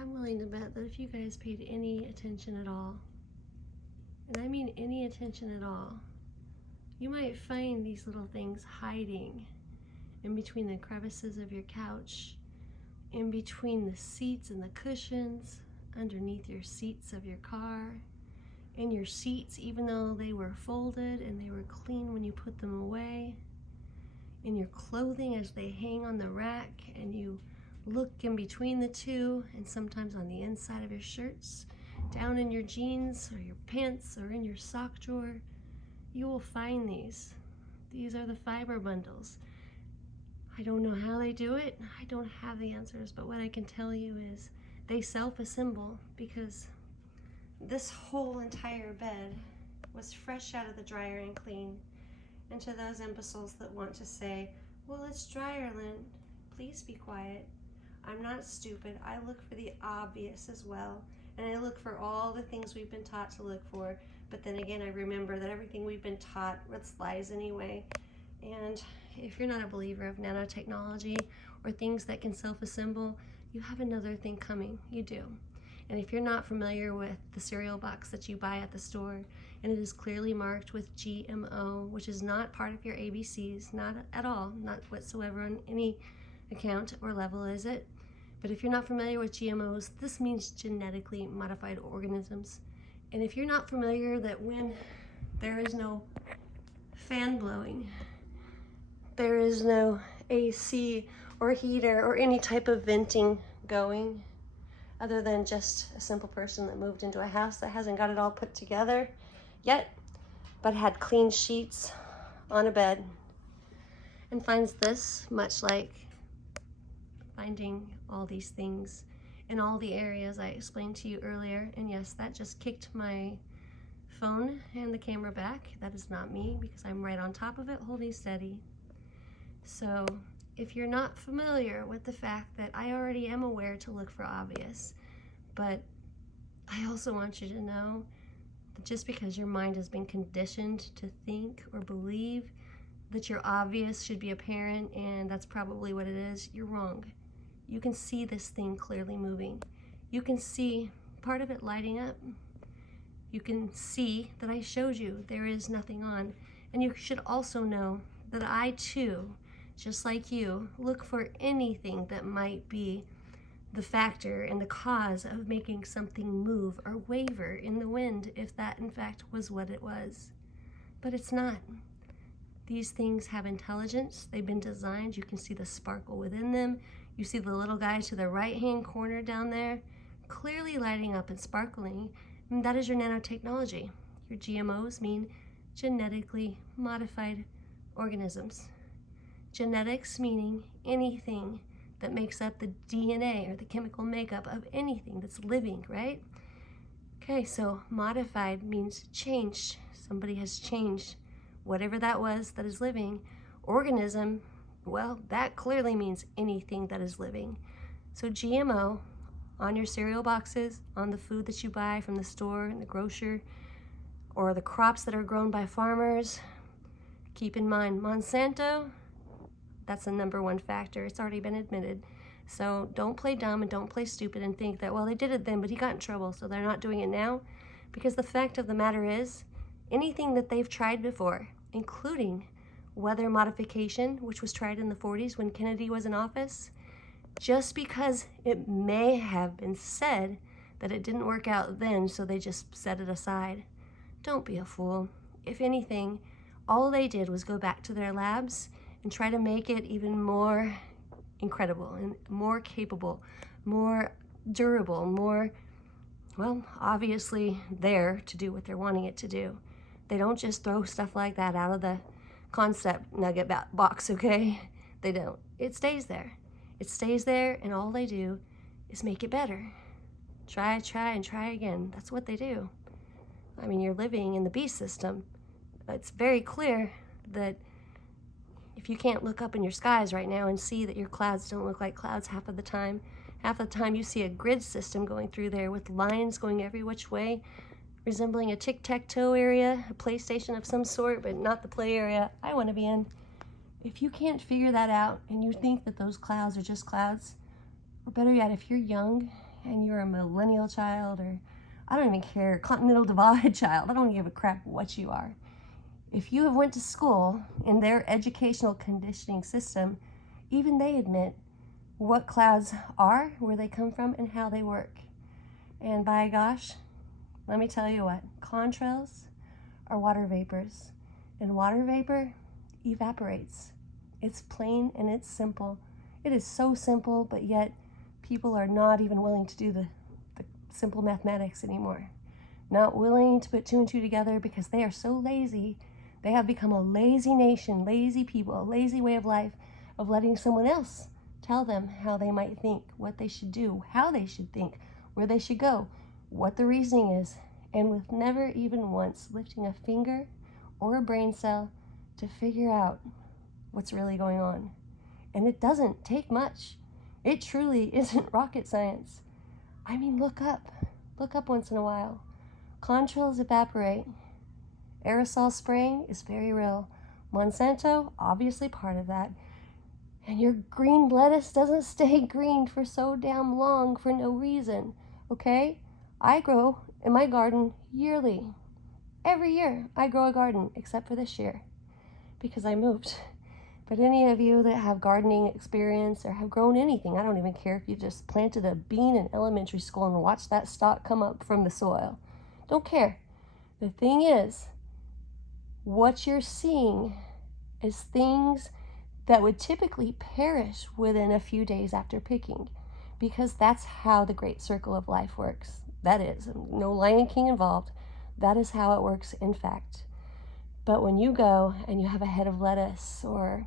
I'm willing to bet that if you guys paid any attention at all, and I mean any attention at all, you might find these little things hiding in between the crevices of your couch, in between the seats and the cushions, underneath your seats of your car, in your seats even though they were folded and they were clean when you put them away, in your clothing as they hang on the rack and you look in between the two, and sometimes on the inside of your shirts, down in your jeans or your pants or in your sock drawer. You will find these. These are the fiber bundles. I don't know how they do it. I don't have the answers, but what I can tell you is they self-assemble, because this whole entire bed was fresh out of the dryer and clean. And to those imbeciles that want to say, well, it's dryer, Lynn, please be quiet. I'm not stupid. I look for the obvious as well. And I look for all the things we've been taught to look for. But then again, I remember that everything we've been taught, it's lies anyway. And if you're not a believer of nanotechnology or things that can self-assemble, you have another thing coming. You do. And if you're not familiar with the cereal box that you buy at the store, and it is clearly marked with GMO, which is not part of your ABCs, not at all, not whatsoever on any account or level is it. But if you're not familiar with GMOs, this means genetically modified organisms. And if you're not familiar that when there is no fan blowing, there is no AC or heater or any type of venting going, other than just a simple person that moved into a house that hasn't got it all put together yet, but had clean sheets on a bed, and finds this much like finding all these things in all the areas I explained to you earlier. And yes, that just kicked my phone and the camera back. That is not me, because I'm right on top of it holding steady. So if you're not familiar with the fact that I already am aware to look for obvious, but I also want you to know that just because your mind has been conditioned to think or believe that your obvious should be apparent and that's probably what it is, you're wrong. You can see this thing clearly moving. You can see part of it lighting up. You can see that I showed you there is nothing on. And you should also know that I too, just like you, look for anything that might be the factor and the cause of making something move or waver in the wind, if that in fact was what it was. But it's not. These things have intelligence. They've been designed. You can see the sparkle within them. You see the little guy to the right-hand corner down there, clearly lighting up and sparkling. And that is your nanotechnology. Your GMOs mean genetically modified organisms. Genetics meaning anything that makes up the DNA or the chemical makeup of anything that's living, right? Okay, so modified means changed. Somebody has changed whatever that was that is living. Organism, well, that clearly means anything that is living. So GMO on your cereal boxes, on the food that you buy from the store and the grocer, or the crops that are grown by farmers, keep in mind Monsanto, that's the #1 factor. It's already been admitted. So don't play dumb and don't play stupid and think that, well, they did it then, but he got in trouble, so they're not doing it now. Because the fact of the matter is, anything that they've tried before, including weather modification, which was tried in the 40s when Kennedy was in office, just because it may have been said that it didn't work out then, so they just set it aside. Don't be a fool. If anything, all they did was go back to their labs and try to make it even more incredible and more capable, more durable, more, well, obviously there to do what they're wanting it to do. They don't just throw stuff like that out of the concept nugget box, okay? They don't. It stays there. It stays there, and all they do is make it better. Try, and try again. That's what they do. I mean, you're living in the beast system. It's very clear that if you can't look up in your skies right now and see that your clouds don't look like clouds half of the time you see a grid system going through there with lines going every which way, resembling a tic-tac-toe area, a PlayStation of some sort, but not the play area I want to be in. If you can't figure that out and you think that those clouds are just clouds, or better yet, if you're young and you're a millennial child, or I don't even care, continental divide child, I don't give a crap what you are. If you have went to school in their educational conditioning system, even they admit what clouds are, where they come from, and how they work. And by gosh, let me tell you what, contrails are water vapors, and water vapor evaporates. It's plain and it's simple. It is so simple, but yet people are not even willing to do the simple mathematics anymore. Not willing to put 2 and 2 together because they are so lazy. They have become a lazy nation, lazy people, a lazy way of life of letting someone else tell them how they might think, what they should do, how they should think, where they should go, what the reasoning is, and with never even once lifting a finger or a brain cell to figure out what's really going on. And it doesn't take much. It truly isn't rocket science. I mean, look up once in a while. Contrails evaporate. Aerosol spraying is very real. Monsanto, obviously part of that. And your green lettuce doesn't stay green for so damn long for no reason, okay? I grow in my garden yearly. Every year I grow a garden, except for this year, because I moved. But any of you that have gardening experience or have grown anything, I don't even care if you just planted a bean in elementary school and watched that stalk come up from the soil. Don't care. The thing is, what you're seeing is things that would typically perish within a few days after picking, because that's how the great circle of life works. That is, no Lion King involved. That is how it works, in fact. But when you go and you have a head of lettuce or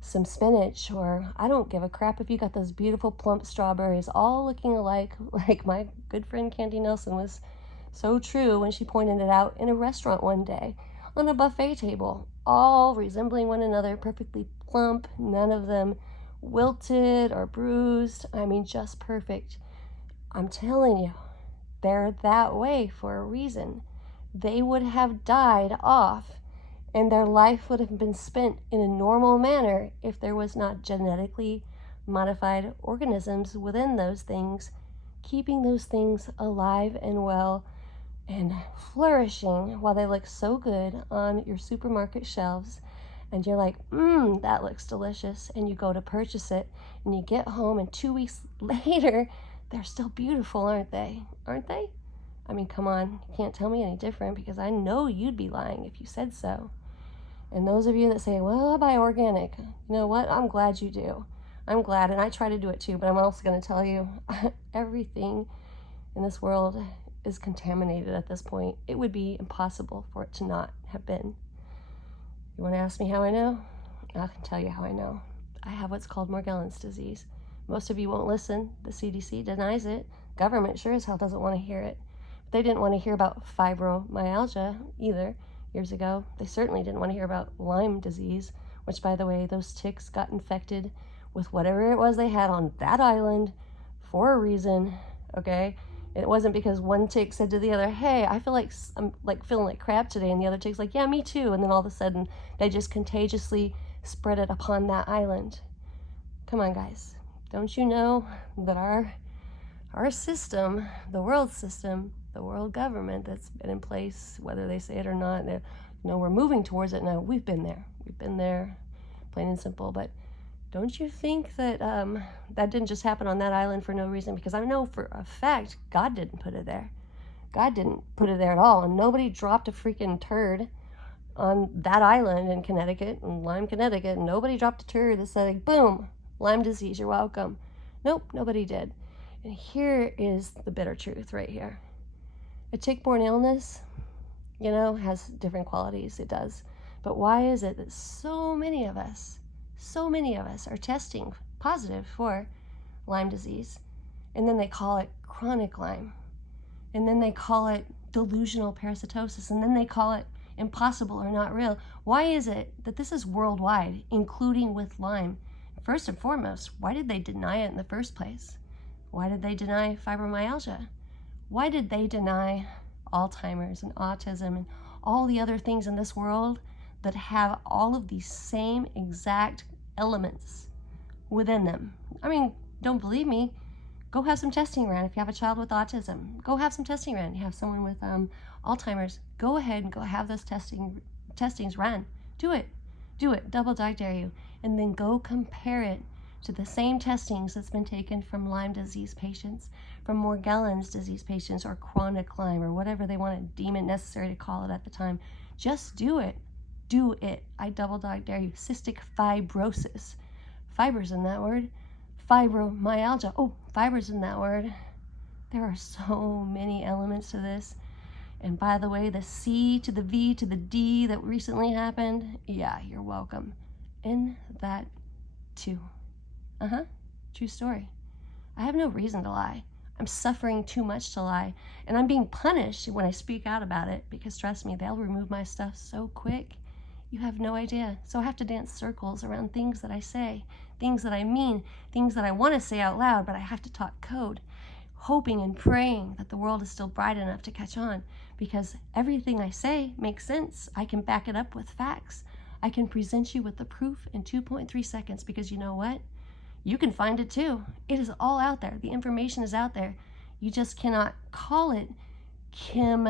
some spinach, or I don't give a crap if you got those beautiful plump strawberries all looking alike, like my good friend Candy Nelson was so true when she pointed it out in a restaurant one day on a buffet table, all resembling one another, perfectly plump, none of them wilted or bruised. I mean, just perfect. I'm telling you, they're that way for a reason. They would have died off and their life would have been spent in a normal manner if there was not genetically modified organisms within those things, keeping those things alive and well and flourishing while they look so good on your supermarket shelves. And you're like, that looks delicious. And you go to purchase it and you get home, and 2 weeks later, they're still beautiful, aren't they? Aren't they? I mean, come on, you can't tell me any different, because I know you'd be lying if you said so. And those of you that say, well, I buy organic, you know what? I'm glad you do. I'm glad, and I try to do it too, but I'm also going to tell you, everything in this world is contaminated at this point. It would be impossible for it to not have been. You want to ask me how I know? I can tell you how I know. I have what's called Morgellons disease. Most of you won't listen. The CDC denies it. Government sure as hell doesn't want to hear it. But they didn't want to hear about fibromyalgia either. Years ago, they certainly didn't want to hear about Lyme disease, which, by the way, those ticks got infected with whatever it was they had on that island for a reason, okay? It wasn't because one tick said to the other, hey, I feel like I'm feeling like crap today, and the other tick's like, yeah, me too, and then all of a sudden they just contagiously spread it upon that island. Come on, guys. Don't you know that our system, the world system, the world government that's been in place, whether they say it or not, we're moving towards it now. We've been there, plain and simple. But don't you think that that didn't just happen on that island for no reason? Because I know for a fact God didn't put it there. God didn't put it there at all, and nobody dropped a freaking turd on that island in Connecticut, in Lyme, Connecticut, and nobody dropped a turd that said, boom, Lyme disease, you're welcome. Nope, nobody did. And here is the bitter truth right here. A tick-borne illness, has different qualities. It does. But why is it that so many of us are testing positive for Lyme disease, and then they call it chronic Lyme, and then they call it delusional parasitosis, and then they call it impossible or not real? Why is it that this is worldwide, including with Lyme? First and foremost, why did they deny it in the first place? Why did they deny fibromyalgia? Why did they deny Alzheimer's and autism and all the other things in this world that have all of these same exact elements within them? I mean, don't believe me? Go have some testing ran. If you have a child with autism, go have some testing ran. You have someone with Alzheimer's, go ahead and go have those testings ran. Do it. Do it. Double dog dare you. And then go compare it to the same testings that's been taken from Lyme disease patients, from Morgellons disease patients, or chronic Lyme, or whatever they want to deem it necessary to call it at the time. Just do it. Do it. I double dog dare you. Cystic fibrosis. Fiber's in that word. Fibromyalgia. Oh, fiber's in that word. There are so many elements to this. And by the way, the C to the V to the D that recently happened, yeah, you're welcome. In that too. True story. I have no reason to lie. I'm suffering too much to lie. And I'm being punished when I speak out about it, because trust me, they'll remove my stuff so quick. You have no idea. So I have to dance circles around things that I say, things that I mean, things that I want to say out loud, but I have to talk code, hoping and praying that the world is still bright enough to catch on, because everything I say makes sense. I can back it up with facts. I can present you with the proof in 2.3 seconds, because you know what? You can find it too. It is all out there. The information is out there. You just cannot call it Kim,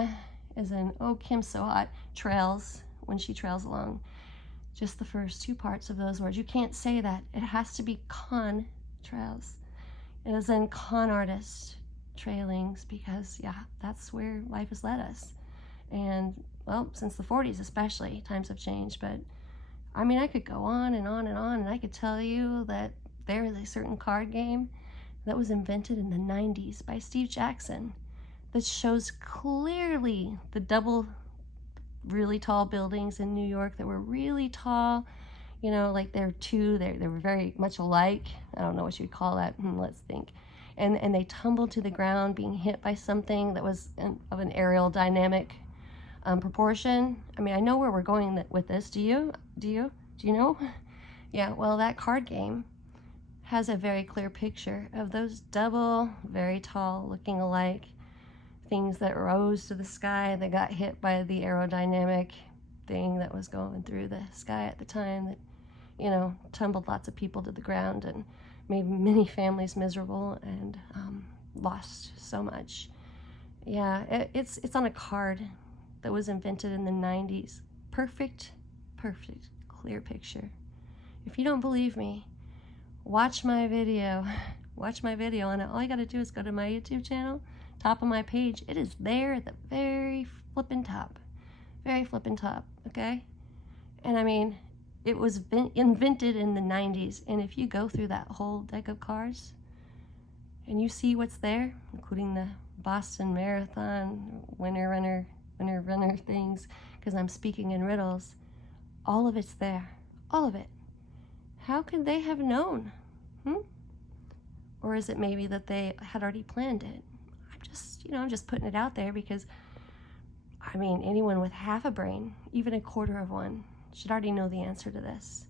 as in, oh, Kim's so hot, trails, when she trails along. Just the first two parts of those words. You can't say that. It has to be con trails. It is in con artist trailings, because yeah, that's where life has led us. And well, since the 40s especially, times have changed. But I mean, I could go on and on and on, and I could tell you that there is a certain card game that was invented in the 90s by Steve Jackson that shows clearly the double really tall buildings in New York that were really tall, you know, like they were very much alike. I don't know what you'd call that. Let's think. And they tumbled to the ground, being hit by something that was of an aerial dynamic proportion. I mean, I know where we're going with this. Do you know? Yeah, well, that card game has a very clear picture of those double, very tall looking alike things that rose to the sky that got hit by the aerodynamic thing that was going through the sky at the time, that, you know, tumbled lots of people to the ground and made many families miserable and lost so much. Yeah, it's on a card that was invented in the 90s. Perfect, clear picture. If you don't believe me, watch my video on it. All you gotta do is go to my YouTube channel, top of my page. It is there at the very flippin' top, okay? And I mean, it was invented in the 90s, and if you go through that whole deck of cards and you see what's there, including the Boston Marathon winner runner things, because I'm speaking in riddles, all of it's there, all of it. How could they have known? Or is it maybe that they had already planned it? I'm just putting it out there, because I mean, anyone with half a brain, even a quarter of one, should already know the answer to this.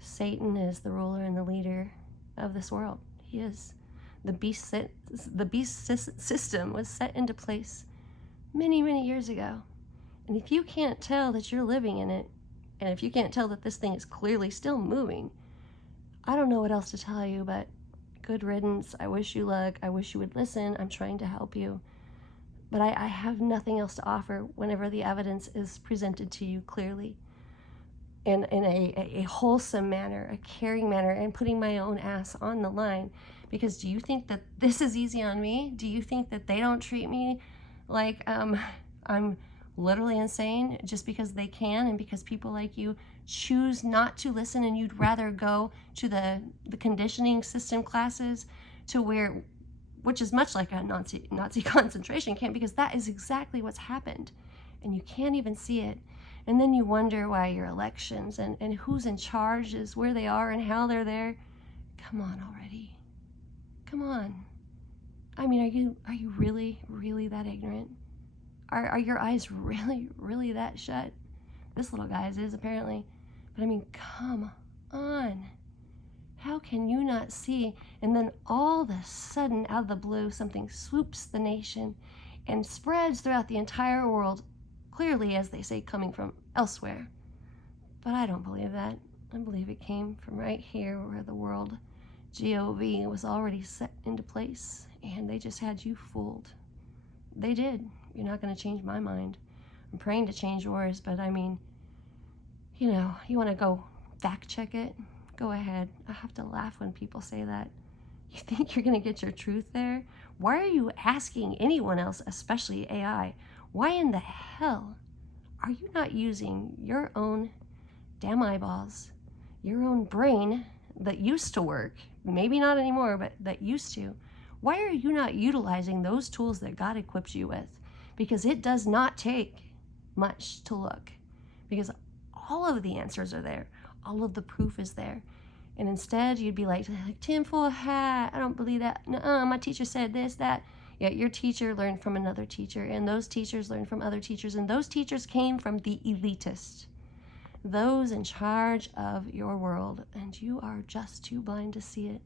Satan is the ruler and the leader of this world. He is. The beast system was set into place many, many years ago. And if you can't tell that you're living in it, and if you can't tell that this thing is clearly still moving, I don't know what else to tell you, but good riddance. I wish you luck. I wish you would listen. I'm trying to help you. But I have nothing else to offer whenever the evidence is presented to you clearly, in a wholesome manner, a caring manner, and putting my own ass on the line. Because do you think that this is easy on me? Do you think that they don't treat me like I'm literally insane just because they can, and because people like you choose not to listen, and you'd rather go to the conditioning system classes, to where, which is much like a Nazi concentration camp, because that is exactly what's happened, and you can't even see it. And then you wonder why your elections and who's in charge is where they are and how they're there. Come on already. Come on. I mean, are you really, really that ignorant? Are your eyes really, really that shut? This little guy's is, apparently. But I mean, come on. How can you not see? And then all of a sudden, out of the blue, something swoops the nation and spreads throughout the entire world, clearly, as they say, coming from elsewhere. But I don't believe that. I believe it came from right here, where the world GOV was already set into place, and they just had you fooled. They did. You're not going to change my mind. I'm praying to change yours, but I mean, you know, you want to go fact check it? Go ahead. I have to laugh when people say that. You think you're going to get your truth there? Why are you asking anyone else, especially AI? Why in the hell are you not using your own damn eyeballs, your own brain that used to work, maybe not anymore, but that used to? Why are you not utilizing those tools that God equipped you with? Because it does not take much to look, because all of the answers are there. All of the proof is there. And instead, you'd be like, tinfoil hat, I don't believe that. Nuh-uh, my teacher said this, that. Yeah, your teacher learned from another teacher, and those teachers learned from other teachers, and those teachers came from the elitists, those in charge of your world, and you are just too blind to see it.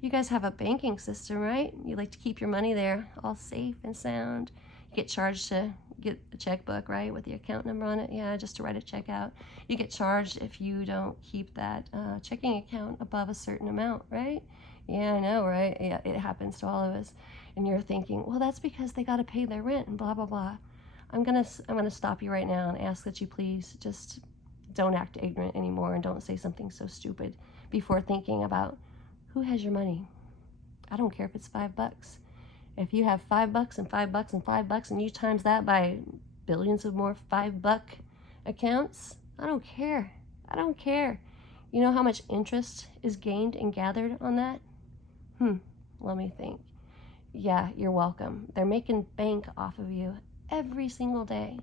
You guys have a banking system, right? You like to keep your money there, all safe and sound. You get charged to get a checkbook, right, with the account number on it. Yeah, just to write a check out. You get charged if you don't keep that checking account above a certain amount, right? Yeah, I know, right? Yeah, it happens to all of us. And you're thinking, well, that's because they got to pay their rent and blah, blah, blah. I'm gonna stop you right now and ask that you please just don't act ignorant anymore and don't say something so stupid before thinking about who has your money. I don't care if it's $5. If you have $5 and $5 and $5 and you times that by billions of more $5 accounts, I don't care. I don't care. You know how much interest is gained and gathered on that? Let me think. Yeah, you're welcome. They're making bank off of you every single day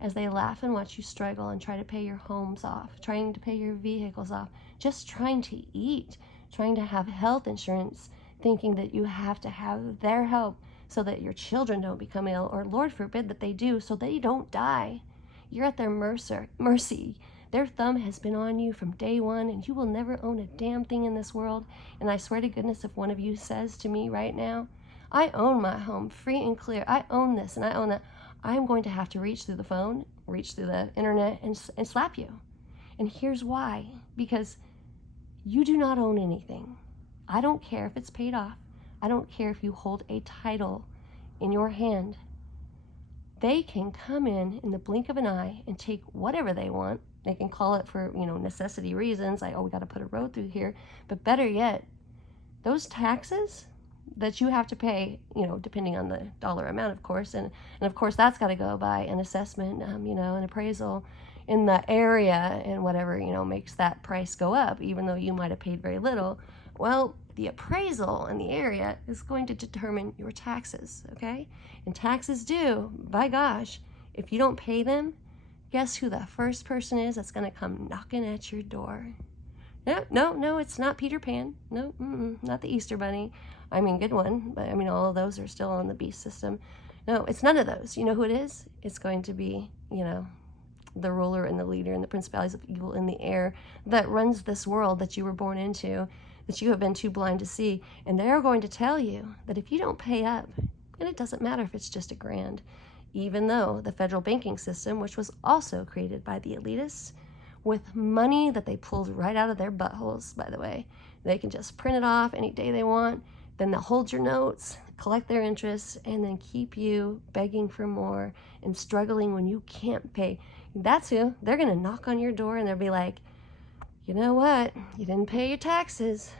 as they laugh and watch you struggle and try to pay your homes off, trying to pay your vehicles off, just trying to eat, trying to have health insurance, thinking that you have to have their help so that your children don't become ill, or Lord forbid that they do, so they don't die. You're at their mercy. Their thumb has been on you from day one, and you will never own a damn thing in this world. And I swear to goodness, if one of you says to me right now, I own my home free and clear, I own this and I own that, I'm going to have to reach through the phone, reach through the internet, and slap you. And here's why. Because you do not own anything. I don't care if it's paid off. I don't care if you hold a title in your hand. They can come in the blink of an eye and take whatever they want. They can call it for, necessity reasons, like, oh, we got to put a road through here. But better yet, those taxes that you have to pay, depending on the dollar amount, of course, and of course that's got to go by an assessment, an appraisal in the area, and whatever, makes that price go up, even though you might have paid very little. Well, the appraisal in the area is going to determine your taxes, okay? And taxes due, by gosh, if you don't pay them, guess who the first person is that's going to come knocking at your door? No, it's not Peter Pan. No, not the Easter Bunny. I mean, good one, but I mean, all of those are still on the beast system. No, it's none of those. You know who it is? It's going to be, the ruler and the leader and the principalities of evil in the air that runs this world that you were born into, that you have been too blind to see. And they're going to tell you that if you don't pay up, and it doesn't matter if it's just $1,000, even though the federal banking system, which was also created by the elitists, with money that they pulled right out of their buttholes, by the way, they can just print it off any day they want, then they'll hold your notes, collect their interest, and then keep you begging for more and struggling when you can't pay. That's who. They're going to knock on your door and they'll be like, you know what? You didn't pay your taxes.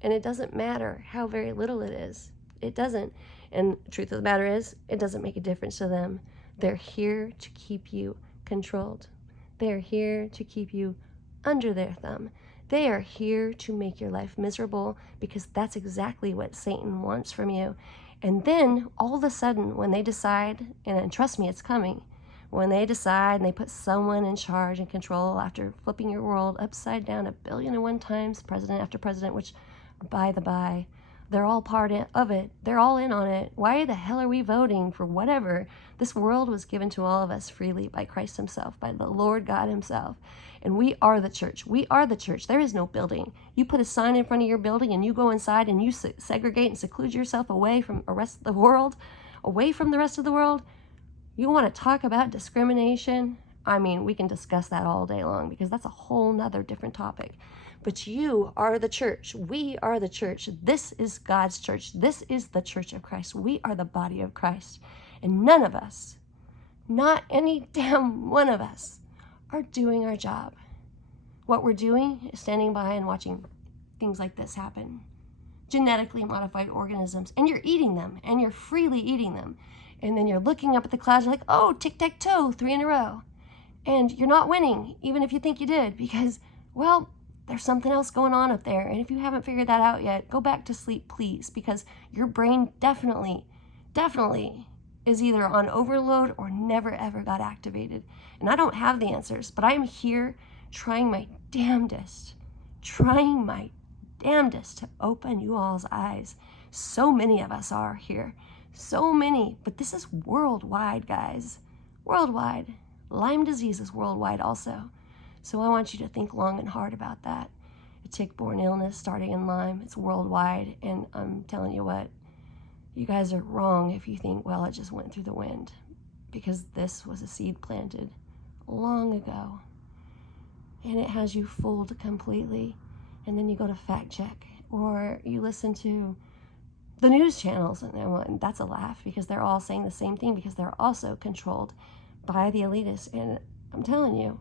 And it doesn't matter how very little it is. It doesn't. And the truth of the matter is, it doesn't make a difference to them. They're here to keep you controlled. They're here to keep you under their thumb. They are here to make your life miserable, because that's exactly what Satan wants from you. And then all of a sudden, when they decide, and trust me, it's coming, when they decide and they put someone in charge and control after flipping your world upside down 1,000,001 times, president after president, which, by the by, they're all part of it. They're all in on it. Why the hell are we voting for whatever? This world was given to all of us freely by Christ himself, by the Lord God himself. And we are the church. We are the church. There is no building. You put a sign in front of your building and you go inside and you segregate and seclude yourself away from the rest of the world, away from the rest of the world. You want to talk about discrimination? I mean, we can discuss that all day long, because that's a whole nother different topic. But you are the church. We are the church. This is God's church. This is the church of Christ. We are the body of Christ. And none of us, not any damn one of us, are doing our job. What we're doing is standing by and watching things like this happen. Genetically modified organisms. And you're eating them. And you're freely eating them. And then you're looking up at the clouds. You're like, oh, tic-tac-toe, 3 in a row. And you're not winning, even if you think you did. Because, well, there's something else going on up there. And if you haven't figured that out yet, go back to sleep, please. Because your brain definitely is either on overload or never ever got activated. And I don't have the answers, but I'm here trying my damnedest to open you all's eyes. So many of us are here. So many. But this is worldwide, guys. Worldwide. Lyme disease is worldwide also. So I want you to think long and hard about that. A tick-borne illness starting in Lyme, it's worldwide. And I'm telling you what, you guys are wrong if you think, well, it just went through the wind. Because this was a seed planted long ago. And it has you fooled completely. And then you go to fact check. Or you listen to the news channels. And that's a laugh because they're all saying the same thing because they're also controlled by the elitists. And I'm telling you,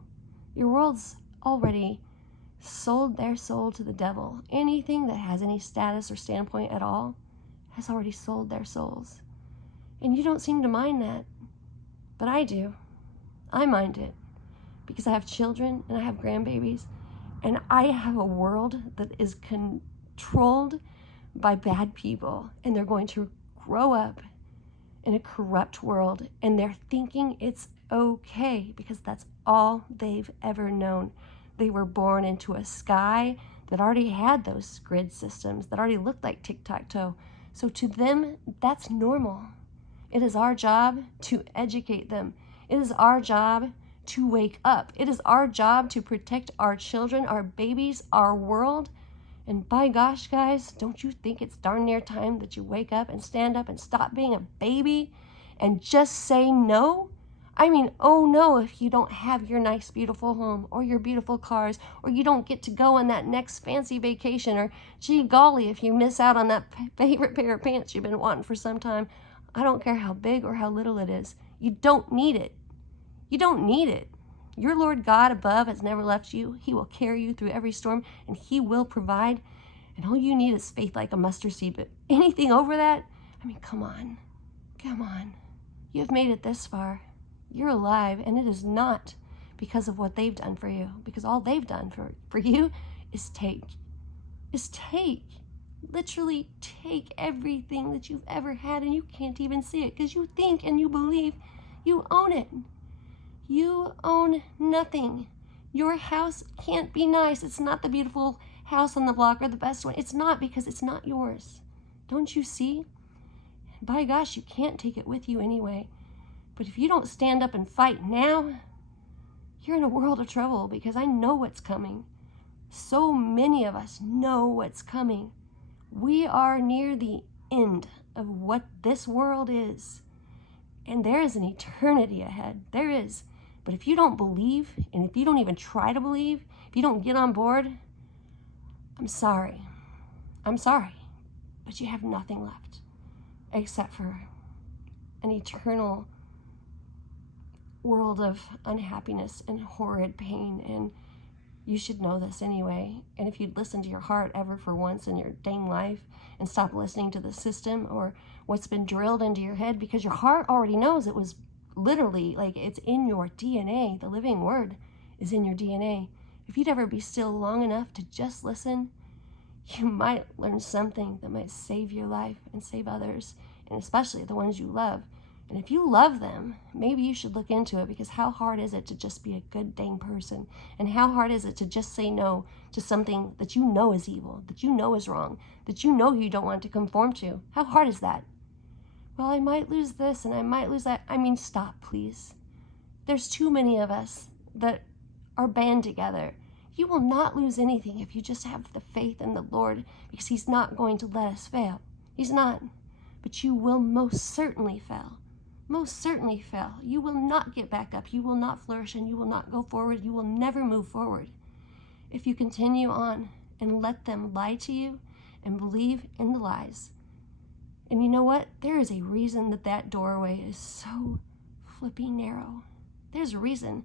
your world's already sold their soul to the devil. Anything that has any status or standpoint at all has already sold their souls. And you don't seem to mind that. But I do. I mind it. Because I have children and I have grandbabies. And I have a world that is controlled by bad people. And they're going to grow up in a corrupt world. And they're thinking it's okay because that's all they've ever known. They were born into a sky that already had those grid systems that already looked like tic-tac-toe. So to them, that's normal. It is our job to educate them. It is our job to wake up. It is our job to protect our children, our babies, our world. And by gosh, guys, don't you think it's darn near time that you wake up and stand up and stop being a baby and just say no? I mean, oh no, if you don't have your nice, beautiful home or your beautiful cars, or you don't get to go on that next fancy vacation, or gee golly, if you miss out on that favorite pair of pants you've been wanting for some time. I don't care how big or how little it is. You don't need it. You don't need it. Your Lord God above has never left you. He will carry you through every storm, and He will provide. And all you need is faith like a mustard seed. But anything over that, I mean, come on. Come on. You've made it this far. You're alive, and it is not because of what they've done for you. Because all they've done for you is take. Literally take everything that you've ever had, and you can't even see it because you think and you believe you own it. You own nothing. Your house can't be nice. It's not the beautiful house on the block or the best one. It's not, because it's not yours. Don't you see? By gosh, you can't take it with you anyway. But if you don't stand up and fight now, you're in a world of trouble, because I know what's coming. So many of us know what's coming. We are near the end of what this world is. And there is an eternity ahead. There is. But if you don't believe, and if you don't even try to believe, if you don't get on board, I'm sorry. I'm sorry. But you have nothing left except for an eternal world of unhappiness and horrid pain. And you should know this anyway. And if you'd listen to your heart ever for once in your dang life and stop listening to the system or what's been drilled into your head, because your heart already knows. It was literally like it's in your DNA. The living word is in your DNA. If you'd ever be still long enough to just listen, you might learn something that might save your life and save others, and especially the ones you love. And if you love them, maybe you should look into it, because how hard is it to just be a good dang person? And how hard is it to just say no to something that you know is evil, that you know is wrong, that you know you don't want to conform to? How hard is that? Well, I might lose this and I might lose that. I mean, stop, please. There's too many of us that are band together. You will not lose anything if you just have the faith in the Lord, because He's not going to let us fail. He's not. But you will most certainly fail. Most certainly fail. You will not get back up. You will not flourish, and you will not go forward. You will never move forward if you continue on and let them lie to you and believe in the lies. And you know what? There is a reason that that doorway is so flipping narrow. There's a reason.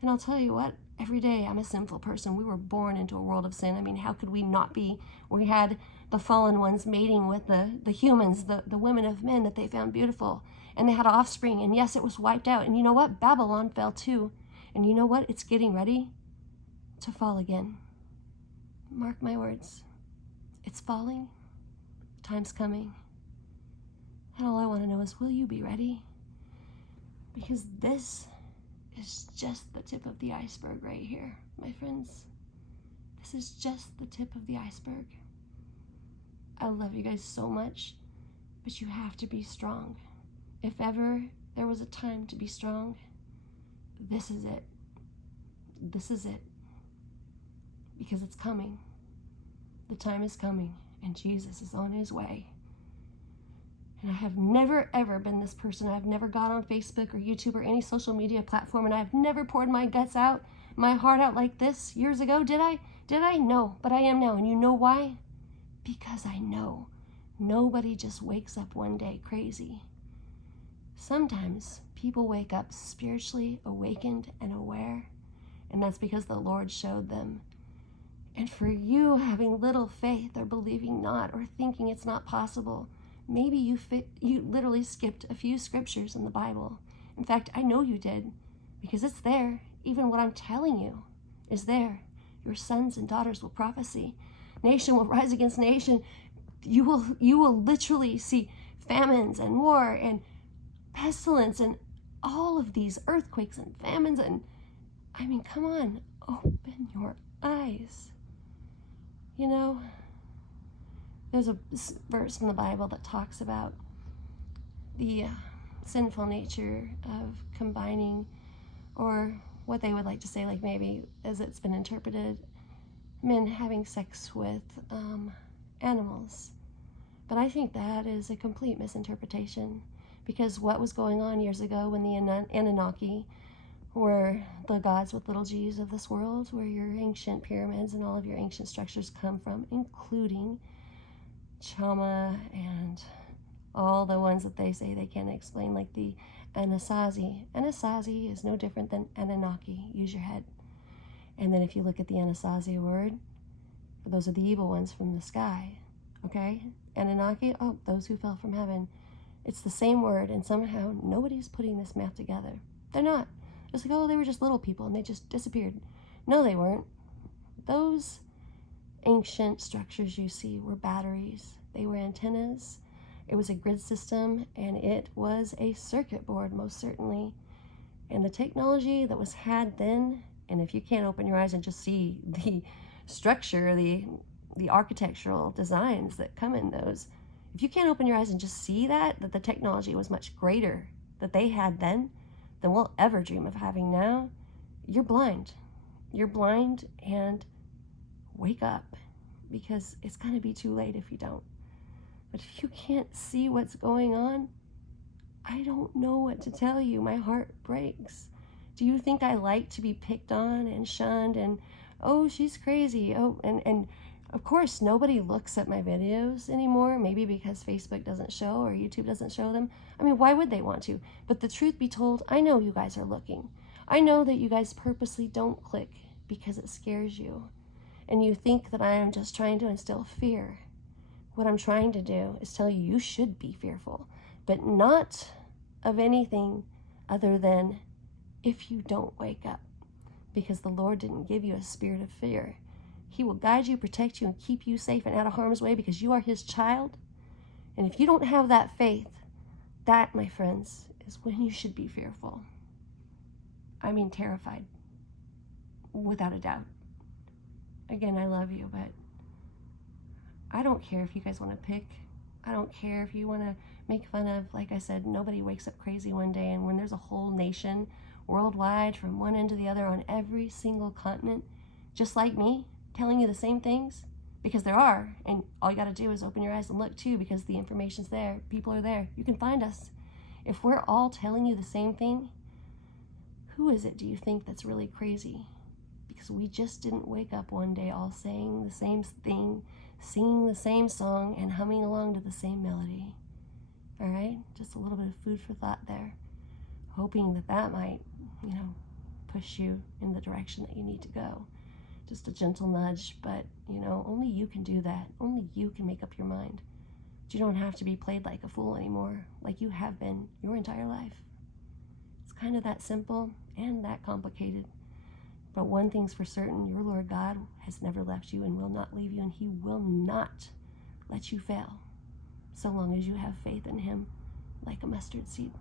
And I'll tell you what, every day I'm a sinful person. We were born into a world of sin. I mean, how could we not be? We had the fallen ones mating with the humans, the women of men that they found beautiful. And they had offspring. And yes, it was wiped out. And you know what? Babylon fell too. And you know what? It's getting ready to fall again. Mark my words. It's falling. Time's coming. And all I want to know is, will you be ready? Because this is just the tip of the iceberg right here, my friends. This is just the tip of the iceberg. I love you guys so much, but you have to be strong. If ever there was a time to be strong, this is it. This is it. Because it's coming. The time is coming, and Jesus is on his way. And I have never, ever been this person. I've never got on Facebook or YouTube or any social media platform, and I've never poured my guts out, my heart out like this years ago. Did I? Did I? No, but I am now. And you know why? Because I know nobody just wakes up one day crazy. Sometimes people wake up spiritually awakened and aware, and that's because the Lord showed them. And for you having little faith or believing not or thinking it's not possible, maybe you literally skipped a few scriptures in the Bible. In fact, I know you did, because it's there. Even what I'm telling you is there. Your sons and daughters will prophesy. Nation will rise against nation. You will literally see famines and war and pestilence and all of these earthquakes and famines. And I mean, come on, open your eyes. You know, there's a verse in the Bible that talks about the sinful nature of combining, or what they would like to say, like maybe as it's been interpreted, men having sex with animals. But I think that is a complete misinterpretation, because what was going on years ago when the Anunnaki were the gods with little g's of this world, where your ancient pyramids and all of your ancient structures come from, including Chama and all the ones that they say they can't explain, like the Anasazi. Anasazi is no different than Anunnaki. Use your head. And then if you look at the Anasazi word, those are the evil ones from the sky. Okay? Anunnaki, oh, those who fell from heaven. It's the same word, and somehow nobody's putting this math together. They're not. It's like, oh, they were just little people and they just disappeared. No, they weren't. Those ancient structures you see were batteries. They were antennas. It was a grid system, and it was a circuit board, most certainly. And the technology that was had then, and if you can't open your eyes and just see the structure, the architectural designs that come in those, if you can't open your eyes and just see that the technology was much greater that they had then than we'll ever dream of having now, you're blind. You're blind, and wake up, because it's going to be too late if you don't. But if you can't see what's going on, I don't know what to tell you. My heart breaks. Do you think I like to be picked on and shunned and, oh, she's crazy? Oh, and of course, nobody looks at my videos anymore, maybe because Facebook doesn't show or YouTube doesn't show them. I mean, why would they want to? But the truth be told, I know you guys are looking. I know that you guys purposely don't click because it scares you. And you think that I am just trying to instill fear. What I'm trying to do is tell you should be fearful, but not of anything other than if you don't wake up. Because the Lord didn't give you a spirit of fear. He will guide you, protect you, and keep you safe and out of harm's way because you are his child. And if you don't have that faith, that, my friends, is when you should be fearful. I mean, terrified. Without a doubt. Again, I love you, but I don't care if you guys want to pick. I don't care if you want to make fun of, like I said, nobody wakes up crazy one day, and when there's a whole nation worldwide from one end to the other on every single continent, just like me, telling you the same things, because there are, and all you got to do is open your eyes and look too, because the information's there, people are there, you can find us. If we're all telling you the same thing, who is it do you think that's really crazy? because we just didn't wake up one day all saying the same thing, singing the same song, and humming along to the same melody. All right? Just a little bit of food for thought there. Hoping that that might, push you in the direction that you need to go. Just a gentle nudge, but, only you can do that. Only you can make up your mind. But you don't have to be played like a fool anymore, like you have been your entire life. It's kind of that simple and that complicated. But one thing's for certain, your Lord God has never left you and will not leave you, and he will not let you fail so long as you have faith in him like a mustard seed.